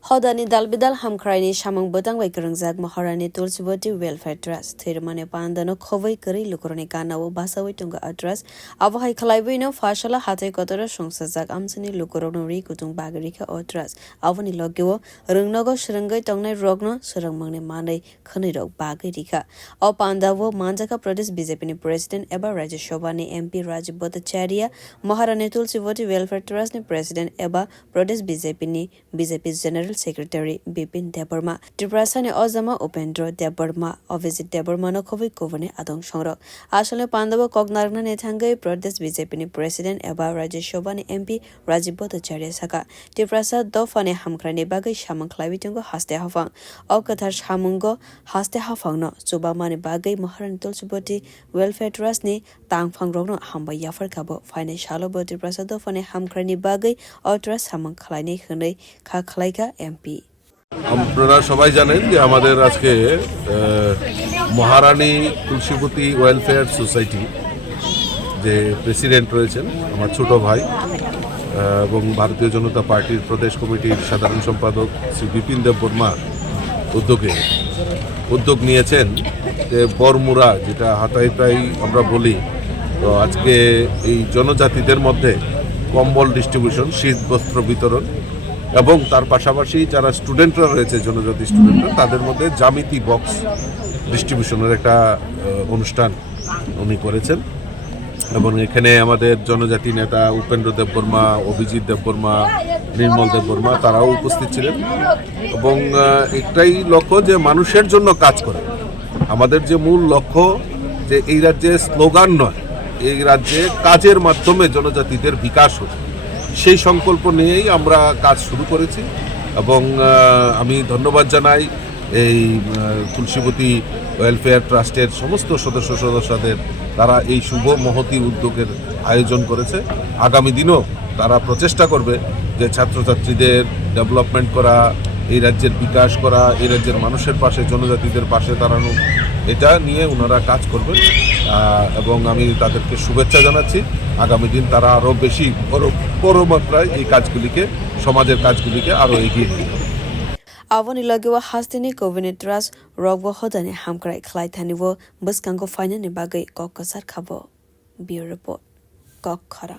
Hodani dalbidal hamkraini shamang botang bai kerungjak Maharani Tulsibati Welfare Trust thirmane pandano khowai kari lukurani kanawo basawai tunga address abahai khalaibuino fashala hatai kotoro songsajak amsani lukurokno rikotong bagwi rikha address avoni logewo rungnogo srungai tongnai rogno surangmangne manai khnairok bagwi rikha o pandawo manjaka Pradesh BJP ni President eba Rajya Sabha ni MP Rajiv Bhattacharya Maharani Tulsibati Welfare Trust ni President eba Pradesh BJP ni BJP General Secretary Bipin Deborma Triprasani Ozama Upendro Deborma Ovisit Deborma no Kovi Kovane Adong Songrok Asale Pandava Kognarna Nethangai Pradesh BJP ni President eba Rajya Sabha ni MP Rajiv Bhattacharya Saka Triprasa Dofane Hamkrani Bagai Shamang Klavitungo Haste Hafang Okathar Shamungo Haste Hafang no Subamani Bagai Maharani Tulsibati Welfare Trust ni Tangfang Rogno Hamba Yafar Kabo Financial Boti Prasa Dofane Hamkrani Bagai Trust Hamang Khlaini Khnai Kha Khlaika MP আপনারা সবাই জানেন যে আমাদের আজকে মহারানী Tulsibati welfare society যে president রয়েছেন আমার ছোট ভাই এবং ভারতীয় জনতা পার্টির প্রদেশ কমিটির সাধারণ সম্পাদক শ্রী বিপিন দেববর্মা উদ্যোগ নিয়েছেন যে বরমুরা যেটা হাতাইটাই আমরা বলি তো আজকে এই জনজাতিদের মধ্যে কম্বল ডিস্ট্রিবিউশন শীত বস্ত্র বিতরণ এবং তার পাশাপাশি যারা স্টুডেন্টরা রয়েছে জনজাতি স্টুডেন্টরা তাদের মধ্যে জ্যামিতি বক্স ডিস্ট্রিবিউশনের একটা অনুষ্ঠান উনি করেছেন এবং এখানে আমাদের জনজাতি নেতা উপেন্দ্র দেববর্মা অভিজিৎ দেববর্মা নির্মল দেববর্মা তারাও উপস্থিত ছিলেন এবং একটাই লক্ষ্য যে মানুষের জন্য কাজ করে আমাদের যে মূল লক্ষ্য যে এই রাজ্যে স্লোগান নয় এই রাজ্যে কাজের মাধ্যমে জনজাতিদের বিকাশ হোক সেই সংকল্প নিয়েই আমরা কাজ শুরু করেছি এবং আমি ধন্যবাদ জানাই এই তুলসীবতী ওয়েলফেয়ার ট্রাস্টের সমস্ত সদস্যদের তারা এই শুভ মহতি উদ্যোগের আয়োজন করেছে আগামী দিনও তারা প্রচেষ্টা করবে যে ছাত্রছাত্রীদের ডেভেলপমেন্ট করা এই রাজ্যের বিকাশ করা এই রাজ্যের মানুষের পাশে জনজাতিদের পাশে দাঁড়ানো এটা নিয়ে ওনারা কাজ করবেন এবং আমি তাদেরকে শুভেচ্ছা জানাচ্ছি আগামী দিন তারা আরও বেশি বড় মাত্রায় এই কাজগুলিকে সমাজের কাজগুলিকে আরও এগিয়ে নিয়ে যাবে Avoni Logewa Hastini Covenant Trust Rogbo Hodani Hamkrai Klaitanivo Buskango Finani Bagai Kokasar Kabo Bureau Report Kok Khara